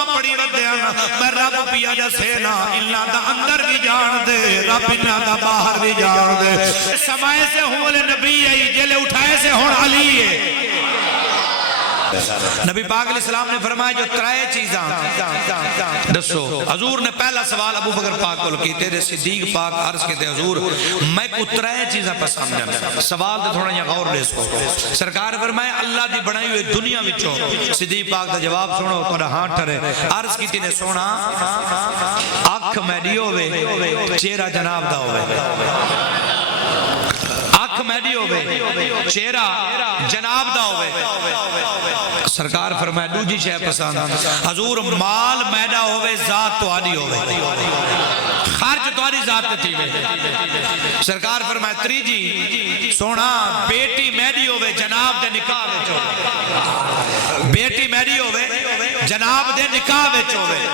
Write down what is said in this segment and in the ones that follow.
دعا پڑی ودیاں میں رب پیا جا سینا اللہ دا اندر بھی جان دے رب اللہ دا باہر بھی جان دے سمائے سے ہوں والے نبی ہے جلے اٹھائے سے ہون علی ہے نبی پاک علیہ السلام نے فرمایا جو ترائے چیزاں دسو حضور نے پہلا سوال ابو بکر پاک کو کی تیرے صدیق پاک عرض کے تھے حضور میں کو ترائے چیزاں پسند ہیں سوال تو تھوڑا یہ غور لے سو سرکار فرمایا اللہ دی بنائی ہوئے دنیا وچوں صدیق پاک دا جواب سنو تو ہاں ٹھرے عرض کی تھی نے سونا آنکھ میڈی ہوئے چہرہ جناب دا ہوئے میڈی ہوئے چہرہ جناب دا ہوئے سرکار فرمائے دوجی شے پسند حضور مال میڈا ہوئے ذات تو آدھی ہوئے خرچ تو آدھی ذات تھی ہوئے سرکار فرمائے تریجی سونا بیٹی میڈی ہوئے جناب دے نکاح وچ ہوئے بیٹی میڈی ہوئے جناب دے نکاح وچ ہوئے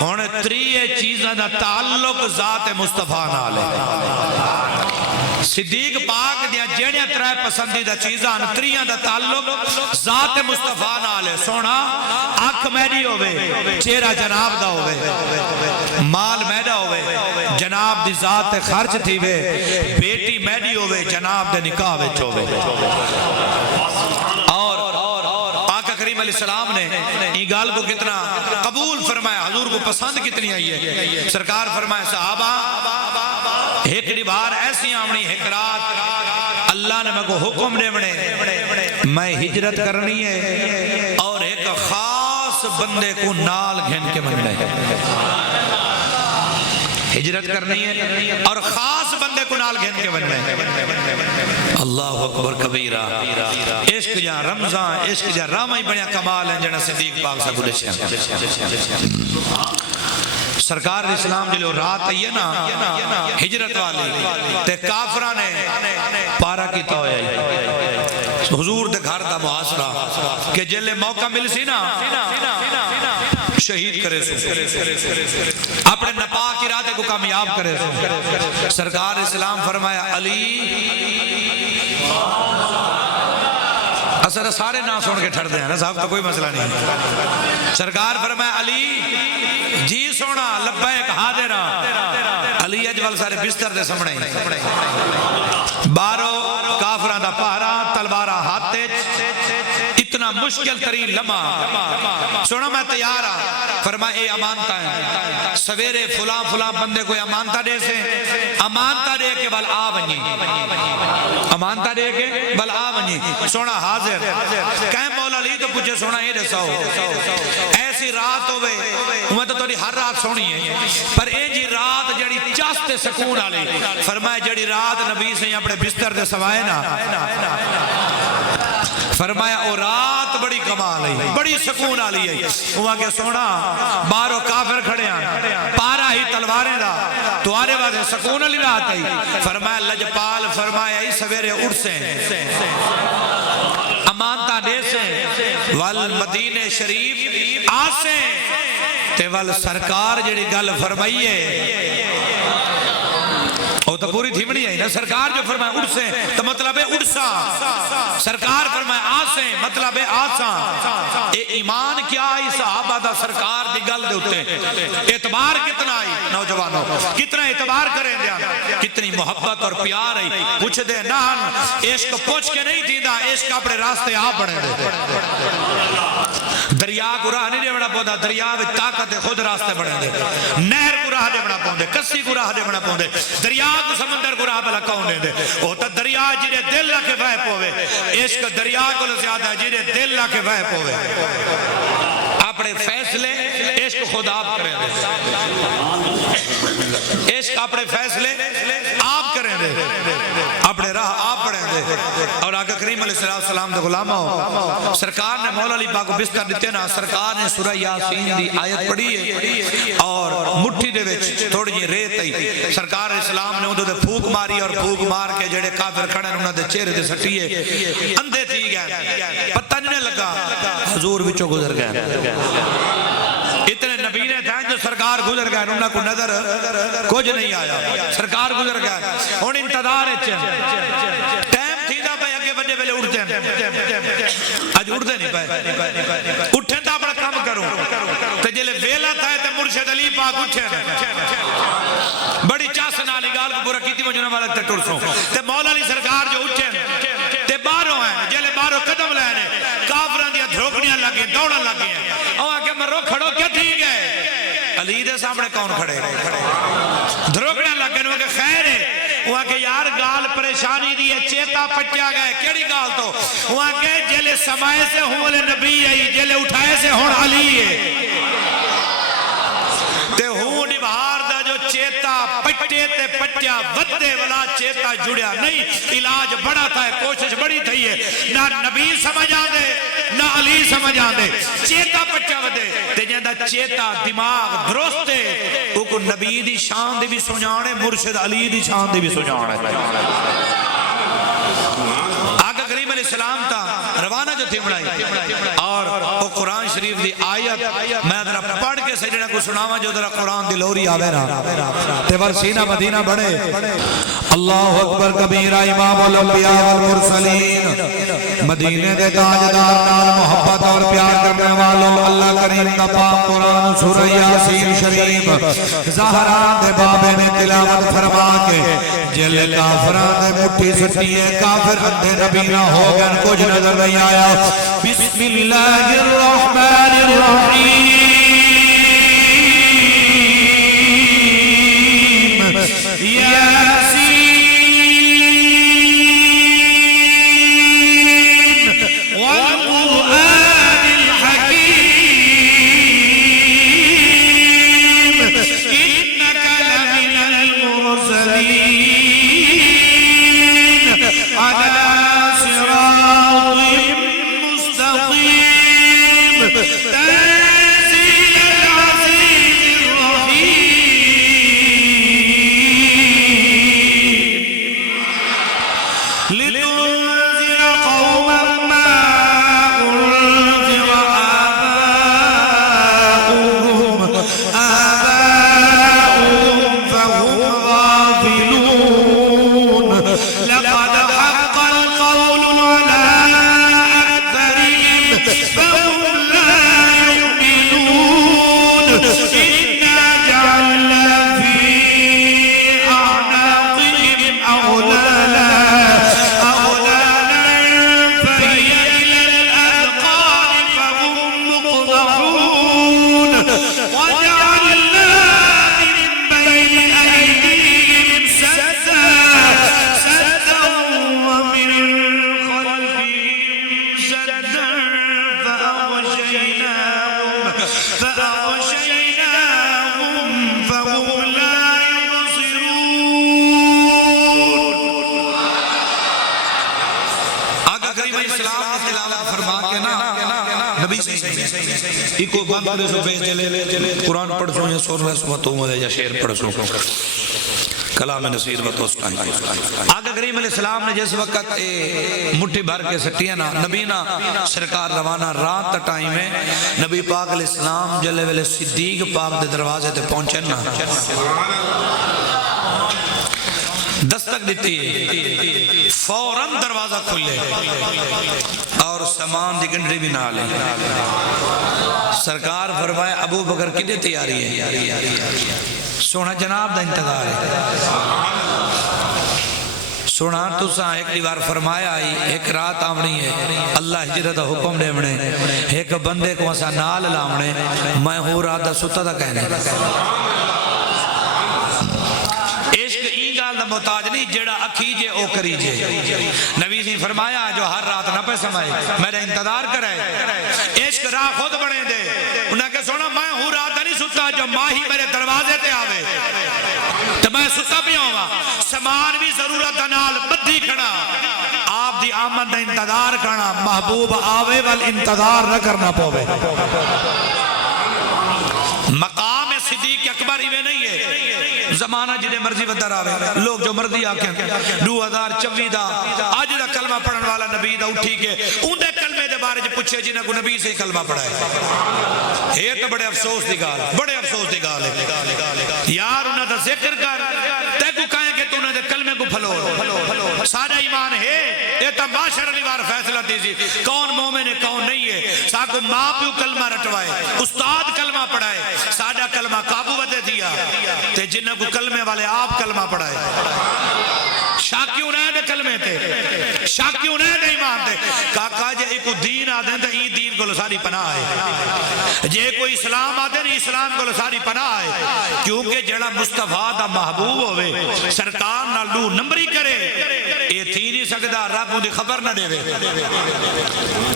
ہونے تریے چیزاں دا تعلق ذات مصطفیٰ نال ہے صدیق پاک دیا جیڑیاں ترائے پسندیدہ چیزاں تریاں دا تعلق ذات مصطفیٰ نال ہے سونا آنکھ میڈی ہوئے چہرہ جناب دا ہوئے مال میڈا ہوئے جناب دی ذات خرچ تھی ہوئے بیٹی میڈی ہوئے جناب دے نکاح وچ ہوئے اور آقا کریم علیہ السلام نے ایگال کو کتنا قبول فرمایا حضور کو پسند کتنی آئی ہے سرکار فرمایا صحابہ ایک بار ایسی آمنی ایک رات اللہ نے میں کو حکم دے بڑے میں ہجرت کرنی ہے اور ایک خاص بندے کو نال گھن کے بننے ہے ہجرت کرنی ہے اور خاص بندے کو نال گھن کے بننے ہے اللہ اکبر کبیرہ عشق جا رمضان عشق جا رامہ ہی بڑیا کمال ہیں جنہ صدیق پاک سے بلے شیئر سرکار اسلام جلو رات آئی ہے نا ہجرت والی تے کافرہ نے پارا کی توئے حضور دے گھر دا محاصرہ کہ جلے موقع مل سی نا شہید کرے سو اپنے نپاک ارادے کو کامیاب کرے سو سرکار اسلام فرمایا علی اثر سارے نہ سن کے ٹھڑ دے ہیں نا صاحب تو کوئی مسئلہ نہیں سرکار فرمایا علی جی سونا لبیک حاضرہ علی اجوال سارے بستر دے سمڑے بارو کافران دا پارا تلوارہ ہاتھے اتنا مشکل ترین لمحہ سونا میں تیارہ فرمائے اے امانتا ہے سویرے فلاں فلاں بندے کو امانتا دے سے امانتا دے کے بل آونی امانتا دے کے بل آونی سونا حاضر کہیں مولا لی تو پوچھے سونا اے دساؤ ایسی رات ہوئے میں تو توڑی ہر رات سونی ہے پر اے جی رات جڑی چاستے سکون آلی فرمائے جڑی رات نبی سے اپنے بستر دے سوائے نا فرمایا او رات بڑی کمال ہے بڑی سکون آلی ہے وہاں کے سونا بارو کافر کھڑے ہیں پارا ہی تلواریں دا تو آرے واسے سکون علی رات ہے فرمایا لجپال فرمایا ہی سویرے اٹھ سے امانتا دے سے والمدینہ شریف آسے تے وال سرکار جڑی گل فرمائیے او تو پوری تھیمڑی ہے نا سرکار جو فرمائے اڑ سے تو مطلب ہے اڑسا سرکار فرمائے آسے مطلب ہے آسا اے ایمان کیا آئی صحابہ دا سرکار دی گل دے ہوتے اعتبار کتنا آئی نوجوانوں کتنا اعتبار کریں دیا کتنی محبت اور پیار آئی پوچھ دے نان عشق پوچھ کے نہیں دیدہ عشق اپنے راستے آپ بڑھیں دے دریا کو راہ نہیں دیوڑا پوندہ دریا وچ طاقت خود راستے بڑھیں دے نہر کو راہ دیوڑا پوندے کسی کو راہ دیوڑا پوندے دریا کو سمندر کو راہ بلا کون دے وہ تو دریا جنہیں دل لکھے بہ پوے عشق دریا کو زیادہ جنہیں دل لکھے بہ پوے اپنے فیصلے عشق خود آپ کریں دے عشق اپنے فیصلے آپ کریں دے اپنے راہ آپ پڑھیں دے اور آقا کریم علیہ السلام دے غلامہ ہو سرکار نے مولا علی پاک کو بستر دیتے نا سرکار نے سورہ یاسین دی آیت پڑھی ہے اور مٹھی دے وچ تھوڑی جی ریت آئی سرکار اسلام نے اندھو دے پھوک ماری اور پھوک مار کے جڑے کافر کھڑے انہوں دے چہرے دے سٹیے اندھے تھی گئے پتہ نہیں لگا حضور وچوں گزر گئے اتنے نبی نے تھے جو سرکار گزر گئے انہوں کو نظر کچھ نہیں آیا سرکار گزر گئے ان انتظار ٹائم تھی دا پہ اگے بڑے پہلے اٹھتے ہیں آج اٹھتے نہیں پائے اٹھیں تا اپنا کام کروں تو جلے اٹھے بڑی چاس نالی گال کو پورا کیتی مجھے والا تے ٹرسوں تے مولا علی سرکار جو اٹھے تے باہروں ہیں جلے باہروں قدم لینے کافران دیا دھروکڑیاں لگے دوڑا لگے ہیں اور آگے مرو کھڑو کیا ٹھیک ہے علی دے سامنے کون کھڑے دھروکڑیاں لگے انہوں کہ خیر ہے وہاں کہ یار گال پریشانی دی ہے چیتا پٹیا گئے کیڑی گال تو وہاں کہ جلے سمائے سے ہوں لے نبی آئی جلے اٹھائے سے ہون علی ہے تے ہوں نبھار دا جو چیتا پٹے تے پٹیا ودے والا چیتا جڑیا نہیں علاج بڑا تھا ہے کوشش بڑی تھی ہے نہ نبی سمجھ آدھے نہ علی سمجھ آدھے چیتا پٹیا ودے تے جندہ چیتا دماغ درست ہے وہ کو نبی دی شان دی بھی سنجانے مرشد علی دی شان دی بھی سنجانے آقا کریم علیہ السلام تا روانہ جو تھی بڑھائی اور وہ قرآن شریف دی آیت میں ذرا پڑھ کے سجنہ کو سناوا جو ذرا قرآن دی لوری آوے نا تیور سینہ مدینہ بڑھے اللہ اکبر کبیرہ امام الانبیاء والمرسلین مدینے دے تاجدار نال محبت اور پیار کرنے والوں اللہ کریم کا پاک قرآن سورہ یاسین شریف زہران دے بابے میں تلاوت فرما کے جل کافران دے مٹھی سٹیے کافر اندھے نبی نہ ہو گئے کچھ نظر نہیں آیا بسم اللہ الرحمن الرحیم یاسین والقرآن الحکیم انکا لمن المرسلین علی صراط مستقیم تنزیل العزیز الرحیم لتنذر قوما ما أنذر آباؤهم فهم غافلون لقد حق القول على أكثرهم فهم لا يؤمنون إنا جعلنا في أعناقهم أغلالا فهي إلى الأذقان فهم مقطعون وجعلنا من بين أيديهم سدا ومن خلفهم سدا فأغشيناهم فهم لا يبصرون آقا کریم علیہ السلام نے تلاوت فرما کے نا نبی سے ایک بند کرے سو بیس جلے قرآن پڑھ سو یا سور رہے سو تو مدے یا شیر پڑھ سو کلام نصیر و توسٹائی آقا کریم علیہ السلام نے جس وقت مٹھی بھر کے سٹیاں نا نبی نا سرکار روانہ رات ٹائم میں نبی پاک علیہ السلام جلے ویلے صدیق پاک دے دروازے تے پہنچے نا دستک دیتی ہے فوراں دروازہ کھلے اور سامان دی گنڈری بھی نہ لے سرکار فرمائے ابو بکر کدے تیاری ہے سونا جناب دا انتظار ہے سونا تو ساں ایک دیوار فرمایا آئی ایک رات آمنی ہے اللہ ہجرت حکم دے منے ایک بندے کو اسا نال لامنے میں ہوں رات دا ستا دا کہنے عشق ای گال دا محتاج نہیں جڑا اکھی جے او کری جے نبی نے فرمایا جو ہر رات نہ پہ سمائے میرا انتظار کرے عشق راہ خود بڑھے دے انہاں کہ سونا میں ہوں رات نہیں ستا جو ماہی میرے دروازے تے آوے تو میں ستا بھی ہوں سامان بھی ضرورت نال بدھی کھڑا آپ دی آمد دا انتظار کرنا محبوب آوے وال انتظار نہ کرنا پوے مقام صدیق اکبر ہی میں نہیں ہے زمانہ جنہیں مرضی بدر آوے لوگ جو مرضی آکیں 2024 دا آج دا کلمہ پڑھن والا نبی دا اٹھی کے ان دے کلمے دے بارے جو پوچھے جنہیں کو نبی سے کلمہ پڑھائے یہ تو بڑے افسوس دی گال بڑے افسوس دی گال ہے یار انہاں دا ذکر کر تے کو کہیں کہ تو انہاں دے کلمے کو پھلو سادہ ایمان ہے یہ تو معاشر علی بار فیصلہ دیزی کون مومن ہے کون نہیں ہے ساکو ماں پیو کلمہ رٹوائے استاد کلمہ پڑھائے سادہ کلمہ قابو بدے دیا جنہ کو کلمے والے آپ کلمہ پڑھائے شاکیوں نے کلمے تے شاکیوں نے ایمان تے کاکا جے ایک دین آدھیں تو این دین کو ساری پناہ ہے جے کوئی اسلام آدھیں تو اسلام کو ساری پناہ ہے کیونکہ جڑا مصطفیٰ دا محبوب ہوئے سرکار نہ لو نمبری کرے اے تھی نہیں سکتا رب ان دی خبر نہ دے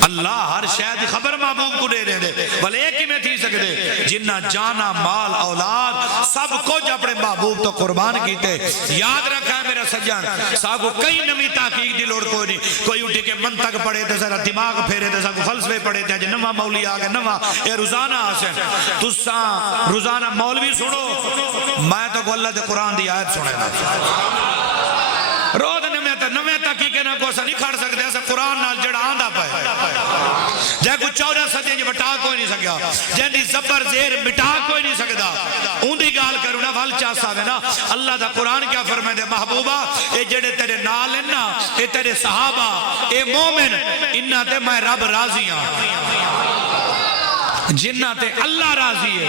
اللہ ہر شاید خبر محبوب کو دے دے بل ایک ہی میں تھی سکتے جنہ جانا مال اولاد سب کچھ اپنے محبوب تو قربان کیتے یاد رکھا ہے میرا سجان ساگو کئی نمی تحقیق دی لوڑ کوئی نہیں کوئی اٹھے کہ منطق پڑھے تھے ذرا دماغ پھیرے تھے ساگو فلسفے پڑھے تھے نوہ مولی آگے نوہ اے روزانہ آسن تساں روزانہ مولوی سنو میں تو کو اللہ دے قرآن دی آیت سنے روز نوے تحقیقے نہ کو ایسا نہیں کھڑ سکتے ایسا قرآن نال جڑا آندہ پائے جائے کوئی 14 سچے جی بٹا کوئی نہیں سکیا جائے دی زبر زیر مٹا کوئی نہیں سکتا ان دی گال کرو نا وال چاہتا ہے نا اللہ دا قرآن کیا فرمائے دے محبوبہ اے جڑے تیرے نال ہیں نا اے تیرے صحابہ اے مومن انہاں تے میں رب راضی ہاں جنہ تے اللہ راضی ہے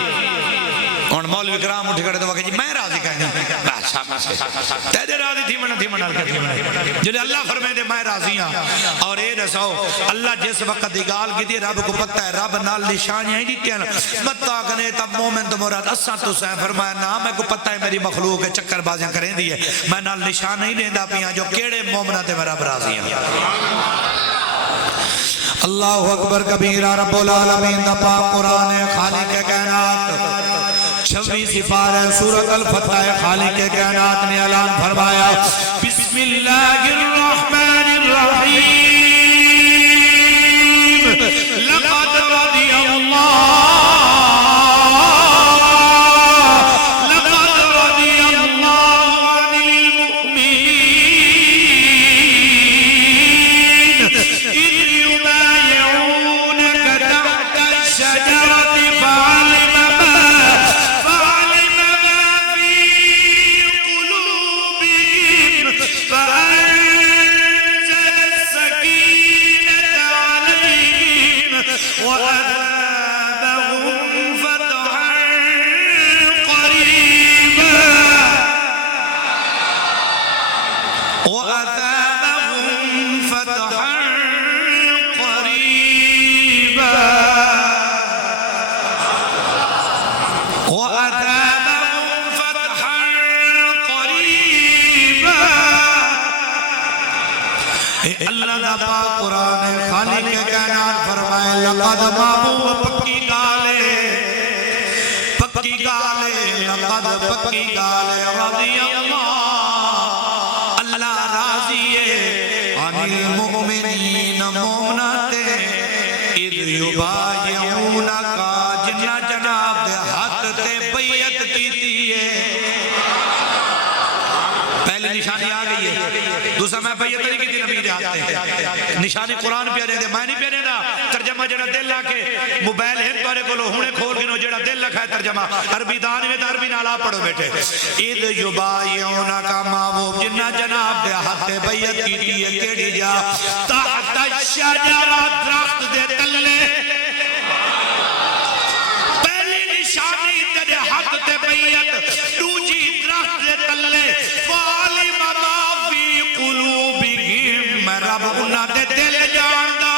اور مولوی کرام اٹھ کر دو کہ جی میں راضی کہیں تیرے راضی تھی منہ تھی منہ جنہیں اللہ فرمائے دے میں راضی ہاں اور اے رسو اللہ جس وقت دیگال کی دی رب کو پتہ ہے رب نال نشانیاں ہی دیتی ہیں متا کنے تب مومن تو مراد اساں تو سہیں فرمایا نا میں کو پتہ ہے میری مخلوق ہے چکر بازیاں کریں دی ہے میں نال نشان نہیں دیندہ پیاں جو کیڑے مومنہ تے میں رب راضی ہاں اللہ اکبر کبیرہ رب العالمین دا پاک قرآن خالق کائنات 26 سپارہ سورۃ الفتح خالق کائنات نے اعلان فرمایا بسم اللہ الرحمن الرحیم لقد رضی اللہ پاک قرآن خالق کائنات فرمائے لقد محبوب پکی گالے لقد پکی گالے رضی اللہ راضی ہے عن المؤمنین مومنات اذ یبایعونک جنہ جناب دے ہاتھ تے بیعت کیتی ہے پہلی نشانی آ گئی ہے دوسرا میں بیعت نہیں کی نبی دے ہاتھ تے نشانی قرآن پیارے دے میں نہیں پیارے دا ترجمہ جڑا دل لاکے موبائل ہند پارے کو لو ہونے کھول گنو جڑا دل لکھا ہے ترجمہ عربی دان میں عربی نالا پڑھو بیٹھے اذ یبایعونک محبوب جنہ جناب دے ہاتھ تے بیعت کیتی ہے کیڑی جا تحت الشجرہ درخت دے تلے پہلی نشانی تیرے ہاتھ تے بیعت دوجی درخت دے تلے فعلم ما فی قلوبہم میں رب انہاں دے دل جاندا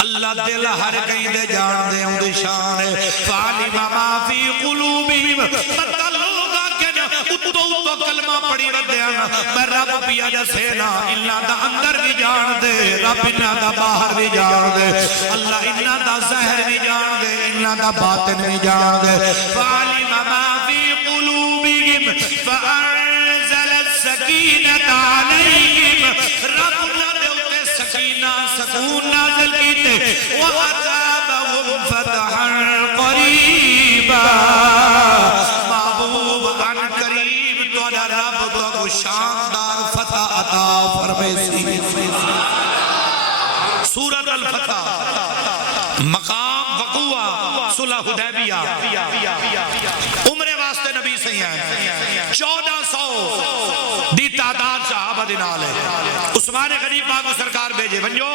اللہ دل ہر کہیں دے جان دے ہوں دے شان ہے فعلم ما فی قلوبہم مطلوبہ کہ اتو کلمہ پڑی ردیانا میں رب پیا جسینا اللہ دا اندر بھی جان دے رب انہاں دا باہر بھی جان دے اللہ انہاں دا زہر بھی جان دے انہاں دا باطن بھی جان دے فعلم ما فی قلوبہم فانزل السکینت علیہم رب انہاں دے اتے سکینہ سکون نازل کیتے وَعَذَابَهُمْ فَتَحًا قَرِيبًا محبوب عن قریب تو رب تو شاندار فتح عطا فرمیسی سورۃ الفتح مقام وقوع صلح حدیبیہ عمرے واسطے نبی دسی ہیں 1400 دی تعداد صحابہ دی نال ہے عثمان غنی پاک کو سرکار بھیجے ونجو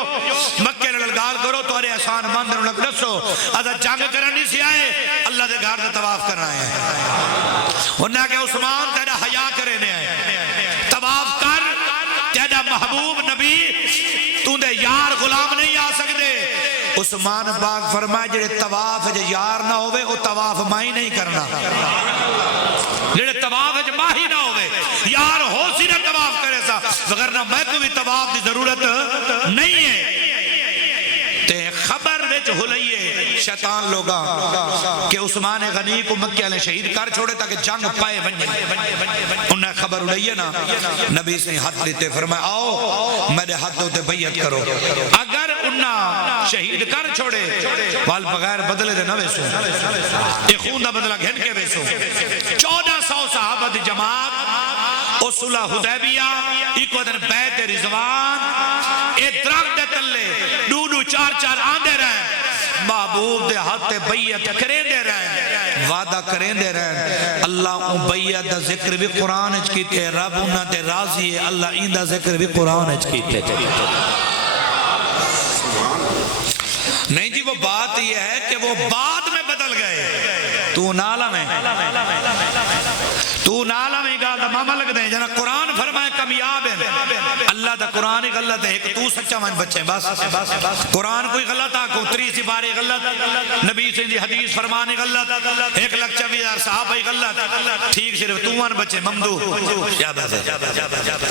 مکے نال گال کرو تو ارے آسان مند نوں لگ دسو ادا جنگ کرن نہیں سی آئے اللہ دے گھر دا طواف کرنا ہے انہاں کہ عثمان تیرا حیا کرے نے طواف کر تیرا محبوب نبی تو دے یار غلام نہیں آ سکدے عثمان پاک فرمائے جڑے طواف وچ یار نہ ہوے او طواف مائی نہیں کرنا جڑے طواف وچ ماہی نہ ہوے یار ہو سی نہ طواف کرے سا وگرنہ میں کو بھی طواف دی ضرورت نہیں ہے تے خبر وچ ہلئیے شیطان لوگا کہ عثمان غنی کو مکے والے شہید کر چھوڑے تاکہ جنگ پائے بن انہیں خبر اڑائیے نا نبی سے ہاتھ لیتے فرمایا آؤ میرے ہاتھوں تے بیعت کرو اگر انہاں شہید کر چھوڑے وال بغیر بدلے دے نہ ویسو ایک خون دا بدلہ گھن کے ویسو 1400 صحابہ دی جماعت او صلح حدیبیہ ایک ودن بیت رضوان اے درخت دے تلے دو چار آندے رہے محبوب دے ہاتھ بیعت کریں دے رہے وعدہ کریں دے رہے اللہ ان بیعت دا ذکر بھی قرآن اچ کیتے رب انہاں تے راضی ہے اللہ ان دا ذکر بھی قرآن اچ کیتے نہیں جی وہ بات یہ ہے کہ وہ بعد میں بدل گئے تو نالا میں گال دا ماما لگ دیں جنا قرآن فرمائے کامیاب ہے اللہ دا قرآن ہی غلط ہے کہ تو سچا من بچے بس قرآن کوئی غلط آکو 30 بارے غلط نبی سے دی حدیث فرمانے غلط 1,24,000 صحابہ غلط ٹھیک صرف تو من بچے ممدو کیا بات ہے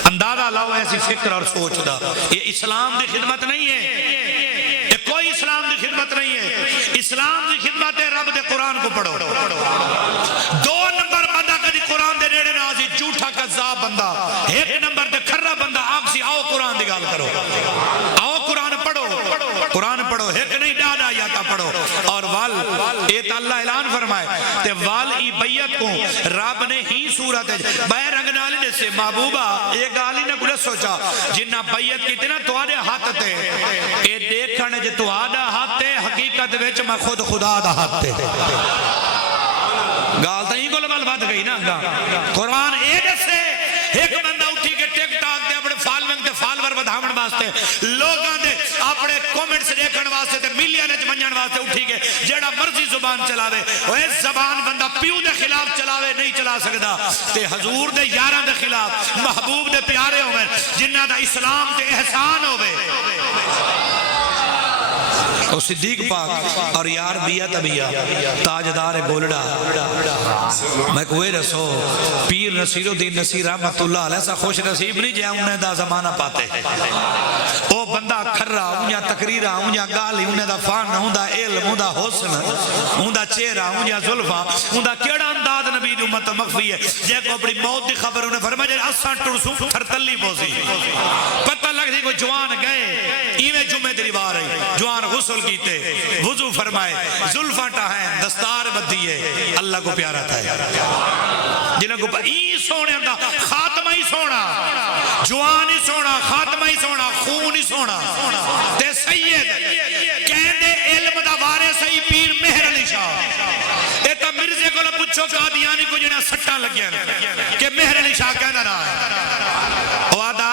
اندازہ لاؤ ایسی فکر اور سوچ دا یہ اسلام دی خدمت نہیں ہے یہ کوئی اسلام دی خدمت نہیں ہے اسلام دی خدمت ہے رب دے قرآن کو پڑھو 2 نمبر بندہ کدی قرآن دے نیڑے نازی جھوٹا قذاب بندہ 1 نمبر دے کھرا بندہ آگسی آؤ قرآن دی گال کرو آؤ قرآن پڑھو 1 نہیں ڈاڈا یاتا پڑھو اور وال ایت اللہ اعلان فرمائے تے وال ای بیعت کو رب نے ہی صورت ہے بے رنگ نالی نے سے محبوبہ یہ گالی نے کڑے سوچا جنہ بیعت کی تینا تو آدھے ہاتھ تے اے دیکھنے جے تو آدھا ہاتھ تے حقیقت ویچ میں خود خدا دا ہاتھ تے گال تا ہی کو لگل بات گئی نا قرآن ایڈ سے ایک بندہ اٹھی کے ٹیک ٹاک دے اپنے فالوینگ دے فالور بدھامن واسطے لوگاں دے اپنے کومنٹس دیکھن واسطے تے ملینج منجن واسطے اٹھی کے جیڑا مرضی زبان چلاوے وہ اس زبان بندہ پیو دے خلاف چلاوے نہیں چلا سکدا تے حضور دے یاراں دے خلاف محبوب دے پیارے ہوئے جنہ دا اسلام تے احسان ہوئے اور صدیق پاک اور یار بیا تبیا تاجدار گولڈا میں کوئی رسو پیر نصیر الدین نصیر رحمت اللہ علیہ سا خوش نصیب نہیں جائے انہیں دا زمانہ پاتے او بندہ کھرہ انہیں تقریرہ انہیں گالی انہیں دا فان انہیں دا علم انہیں دا حسن انہیں دا چہرہ انہیں ظلفہ انہیں دا کیڑا انداز نبی دی امت مخفی ہے جے کو اپنی موت دی خبر انہیں فرمائے جائے اسان ٹرسو تھرتلی پوسی پتہ لگ دی کوئی جوان گئے ایویں جمعہ دری بار ہے جوان غسل کیتے وضو فرمائے ظلفہ ٹاہیں دستار بدھیے اللہ کو پیارا تھا جنہوں کو ای سونے اندہ خاتمہ ہی سونا جوان ہی سونا خاتمہ ہی سونا خون ہی سونا تے سید کہنے علم دا وارے سہی پیر مہر علی شاہ ایتا مرزے کو لپچو قادیانی کو جنہاں سٹا لگ گیا کہ مہر علی شاہ کہنا رہا ہے وعدہ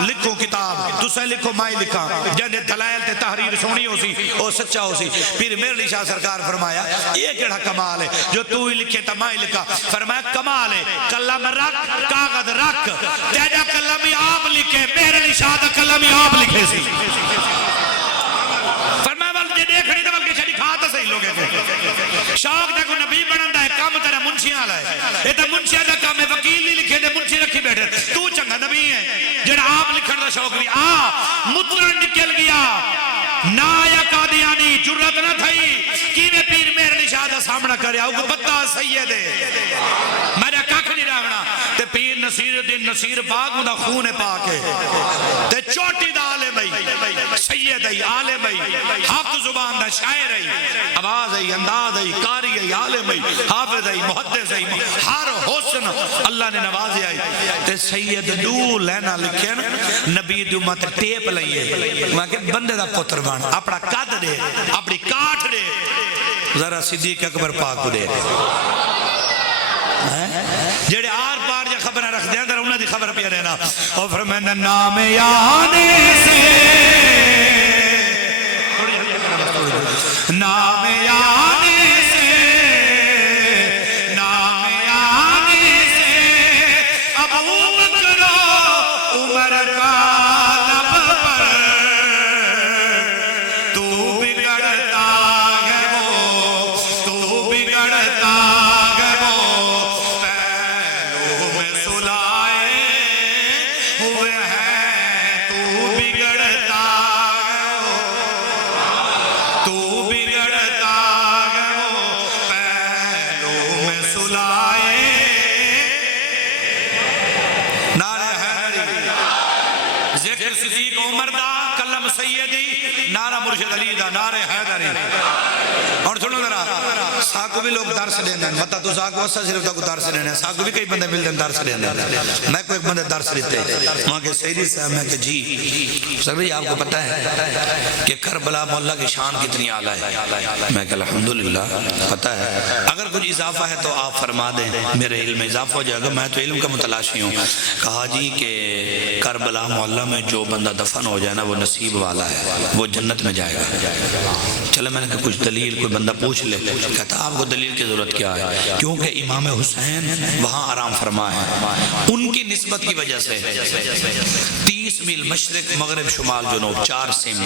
لکھو کتاب تسے لکھو مائی لکھا جنہیں دلائل تے تحریر سونی ہو سی او سچا ہو سی پھر مہر علی شاہ سرکار فرمایا یہ کیڑا کمال ہے جو تو ہی لکھے تا مائی لکھا فرمایا کمال ہے کلم رکھ کاغذ رکھ تیجا کلمی آپ لکھے مہر علی شاہ دا کلمی آپ لکھے سی فرمایا والجے دیکھنی تا بلکہ چھڑی کھاتا صحیح لوگے تھے شوق دا کو نبی بنندہ ہے کام تیرا منشیاں لائے یہ تا منشیاں دا کام ہے وکیل نہیں لکھے دے منشی رکھی بیٹھے تو چنگا نبی ہے جڑا آپ لکھن دا شوق بھی مطلع نکل گیا نایا قادیانی جرت نہ تھئی کیویں پیر مہر علی شاہ دا سامنا کریا او کو بتا سید ہے میرا ککھ نہیں راونا تے پیر نصیر الدین نصیر پاک دا خون پاک ہے تے چوٹی دا عالم ہے سید ہے عالم ہے حق زبان دا شاعر ہے آواز ہے انداز ہے قاری ہے عالم ہے حافظ ہے محدث ہے ہر حسن اللہ نے نوازے آئی تے سید دو لینا لکھن نبی دی امت ٹیپ لئیے وہاں کہ بندے دا پتر بان اپنا قد دے اپنی کاٹ دے ذرا صدیق اکبر پاک دے جڑے آر پار جا خبریں رکھ دیں در انہوں دی خبر پہ رہنا اور فرمائنا نام یانے سے نام یانے سے نام یانے سے ابو بکر عمر کا لب پر تو بگڑتا ہے وہ تو بگڑتا ہے وہ پہلو میں سلائے ہوئے ہیں تو بگڑتا ہے وہ تو بگڑتا ہے وہ پہلو میں سلائے نعرہ حیدری ذکر صدیق عمر دا کلم سیدی نعرہ مرشد علی دا نعرہ حیدری اور سنو ذرا ساکو بھی لوگ درس دینا ہے مطلب تو ساکو وسا صرف تک درس دینا ہے ساکو بھی کئی بندے ملتے ہیں درس دینا ہے میں کو ایک بندے درس دیتے وہاں کے سیدی صاحب میں کہ جی سر بھی آپ کو پتہ ہے کہ کربلا مولا کی شان کتنی اعلیٰ ہے میں کہ الحمدللہ پتہ ہے اگر کچھ اضافہ ہے تو آپ فرما دیں میرے علم میں اضافہ ہو جائے گا میں تو علم کا متلاشی ہوں کہا جی کہ کربلا مولا میں جو بندہ دفن ہو جائے نا وہ نصیب والا ہے وہ جنت میں جائے گا چلے میں نے کہا کچھ دلیل کوئی بندہ پوچھ لے کہتا آپ کو دلیل کی ضرورت کیا ہے کیونکہ امام حسین وہاں آرام فرما ہے ان کی نسبت کی وجہ سے 30 میل مشرق مغرب شمال جنوب 4 سیم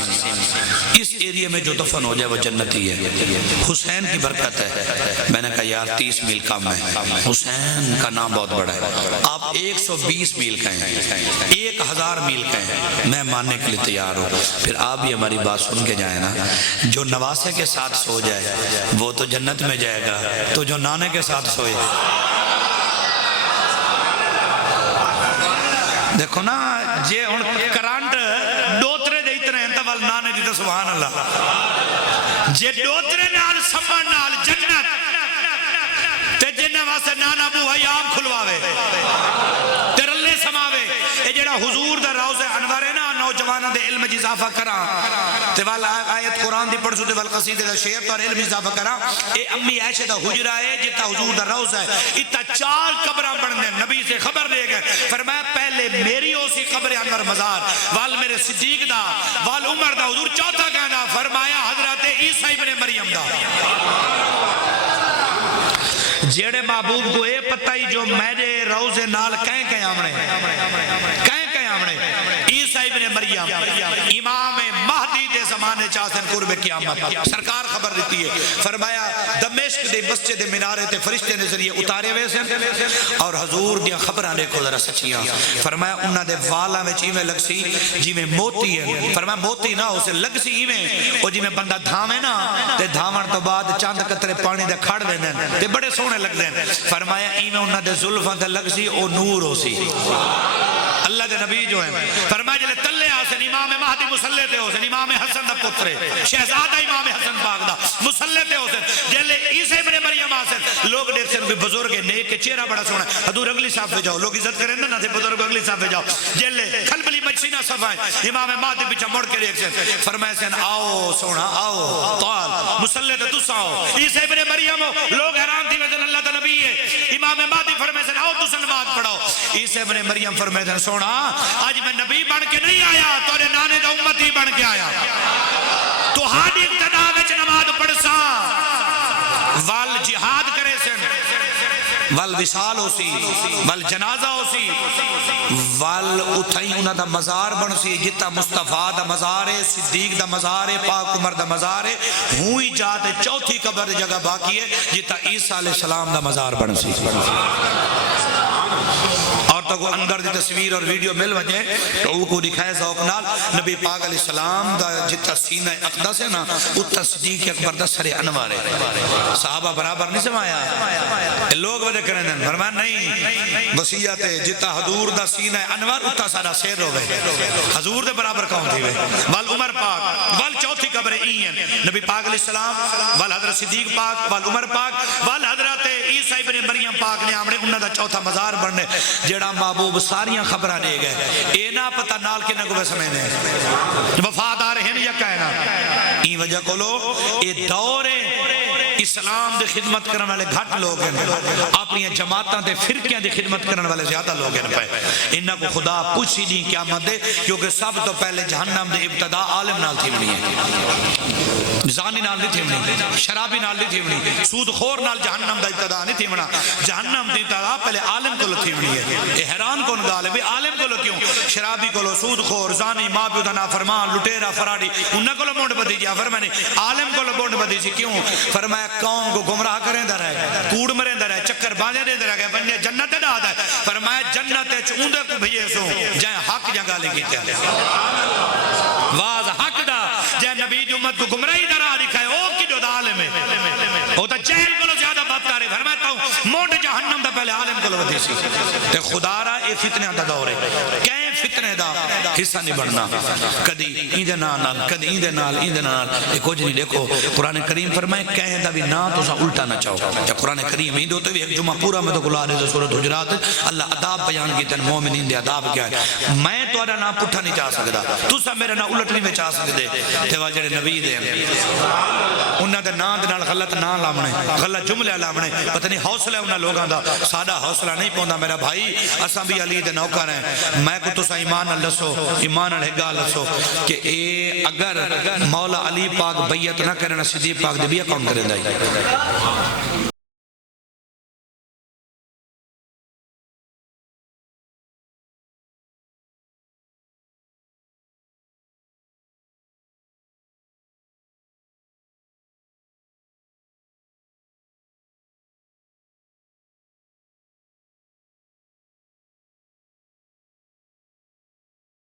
اس ایریے میں جو دفن ہو جائے وہ جنتی ہے حسین کی برکت ہے میں نے کہا یار 30 میل کم ہے حسین کا نام بہت بڑا ہے آپ 120 میل کہیں 1000 میل کہیں میں ماننے کے لیے تیار ہوں پھر آپ بھی ہماری بات سن کے جائیں نا جو نواسے کے ساتھ سو جائے وہ تو جنت میں جائے گا تو جو نانے کے ساتھ سوئے دیکھو نا جے کرانٹ ڈوترے دے اتنے ہیں تول نانے دیتا سبحان اللہ جے ڈوترے نال سمان نال جنت تے جنہ واسے نانا بو حیام کھلواوے تے رلے سماوے اے جڑا حضور دا روز انور ہے نا نوجوانہ دے علم جی اضافہ کرا تے والا آیت قرآن دی پڑھ سو تے والقصیدے دا شعر اور علم اضافہ کرا اے امی عائشہ دا حجرہ ہے جتا حضور دا روز ہے اتا 4 قبرہ بڑھ دیں نبی سے خبر دے گئے فرمایا پہلے میری اسی قبر انور مزار وال میرے صدیق دا وال عمر دا حضور چوتھا کہنا فرمایا حضرت عیسیٰ ابن مریم دا جیڑے محبوب کو اے پتہ ہی جو میرے روزے نال کہیں آمنے عیسیٰ ابن مریم امام مہدی دے زمانے چاہتن قرب قیامت سرکار خبر دیتی ہے فرمایا دمشق دے مسجد منارے تے فرشتے نے ذریعے اتارے ہوئے سے اور حضور دیا خبران دیکھو ذرا سچیاں فرمایا انہاں دے والا میں چیمیں لگ سی جی میں موتی ہے فرمایا موتی نہ ہو سے لگ سی ایمیں اور جی میں بندہ دھامے نا تے دھامن تو بعد چاند قطرے پانی دے کھڑ دیں تے بڑے سونے لگ دیں فرمایا ایمیں انہاں دے ظلفاں تے لگ سی او نور ہو سی اللہ دے نبی جو ہیں فرمایا جلے تلے آسن امام مہدی مسلح دے ہوسن امام حسن دا پترے شہزادہ امام حسن باغ دا مسلح دے ہوسن جلے عیسیٰ ابن مریم آسن لوگ دیکھ سے کوئی بزرگ ہے نیک کے چہرہ بڑا سونا ہے حضور اگلی صاحب پہ جاؤ لوگ عزت کریں نا تھے بزرگ اگلی صاحب پہ جاؤ جلے کھلبلی مجسینہ صفائیں امام مہدی پیچھا مڑ کے دیکھ سے فرمایا سن آؤ سونا آؤ طال مسلح دے تس آؤ عیسیٰ ابن مریم ہو لوگ حیران تھی وجن اللہ تا نبی ہے امام مہدی فرمایا سن آؤ تس نماز پڑھاؤ عیسیٰ ابن مریم فرمایا سن سونا آج میں نبی بن کے نہیں آیا تورے نانے دا امتی بن کے آیا تو ہاں اقتداء وچ نماز پڑھ سا وال جہاد کرے سن وال وصال ہو سی وال جنازہ ہو سی وال اتھائی انہاں دا مزار بن سی جتا مصطفیٰ دا مزار ہے صدیق دا مزار ہے پاک عمر دا مزار ہے ہوئی جاتے چوتھی قبر جگہ باقی ہے جتا عیسیٰ علیہ السلام دا مزار بن سی اور تو کو اندر دی تصویر اور ویڈیو مل وجے تو وہ کو دکھائے ذوق نال نبی پاک علیہ السلام دا جتا سینہ اقدس ہے نا اتا صدیق اکبر دا سر انوار ہے صحابہ برابر نہیں سمایا لوگ وجہ کریں دن فرمان نہیں وسیعت ہے جتا حضور دا سینہ انوار اتا سارا سیر ہو گئے حضور دے برابر کون تھی گئے وال عمر پاک وال چوتھی قبر این نبی پاک علیہ السلام وال حضرت صدیق پاک وال عمر پاک وال حضرت عیسیٰ ابن مریم پاک نے آمنے انہوں دا چوتھا مزار بڑھنے جیڑا محبوب ساریاں خبرہ دے گئے اینا پتہ نال کے نگو بے سمجھنے وفادار ہیں یا کہنا این وجہ کو لو اے دور اسلام دی خدمت کرنے والے گھٹ لوگ ہیں، اپنی جماعتاں دے فرقیاں دی خدمت کرنے والے زیادہ لوگ ہیں پہ. انہاں کو خدا پوچھ ہی نہیں قیامت دے، کیونکہ سب تو پہلے جہنم دے ابتدا عالم نال تھیونی ہے، زانی نال نہیں تھیونی، شرابی نال نہیں تھیونی، سود خور نال جہنم دا ابتدا نہیں تھیونا. جہنم دی ابتدا پہلے عالم کو تھیونی ہے. یہ حیران کون گال ہے بھی عالم کو کیوں؟ شرابی کو سود خور زانی ماں پیو دا نافرمان لٹیرا فراڈی انہاں کو مونڈ بدی جا. فرمانے عالم کو مونڈ بدی سی کیوں؟ فرمایا قوم کو گمراہ کریں دا رہے، کوڑ مریں دا رہے، چکر باندھے دے دا رہے، بندے جنت دا دا ہے. فرمایا جنت چوندے کو بھئیے سو جائیں حق جگہ لے گی تے واز حق دا جائیں نبی دی امت کو گمراہی دا راہ دکھائے. او کی جو دا عالم ہے او تا جہل کو زیادہ بات کرے. فرماتا ہوں موڈ جہنم دا پہلے عالم کو ودی سی. تے خدا را اے فتنے دا دور ہے، کہیں فتنے دا حصہ نہیں بننا. کدی ایندے نال کدی ایندے نال اے کچھ نہیں. دیکھو قرآن کریم فرمائے کہیں دا بھی نہ تو سا الٹا نہ چاہو. جب قرآن کریم ایندے ہوتے بھی ایک جمعہ پورا میں تو گلا رہے سورۃ حجرات اللہ عذاب بیان کی تن مومنین دے عذاب کیا ہے. میں تو نہ پٹھا نہیں چاہ سکدا، تسا میرے نہ الٹ نہیں چاہ سکدے. تے وا جڑے نبی دے انہاں دے نام دے نال غلط نام لاونے، غلط جملے لاونے، پتہ نہیں حوصلہ انہاں لوگاں دا سادہ حوصلہ نہیں پوندا. میرا بھائی اساں بھی علی دے نوکر ہیں. میں کو تسا ایمان نال دسو، ایمان نال ایک گل دسو کہ اے اگر مولا علی پاک بیعت نہ کرنا صدیق پاک دی بیعت کون کریندا ہے؟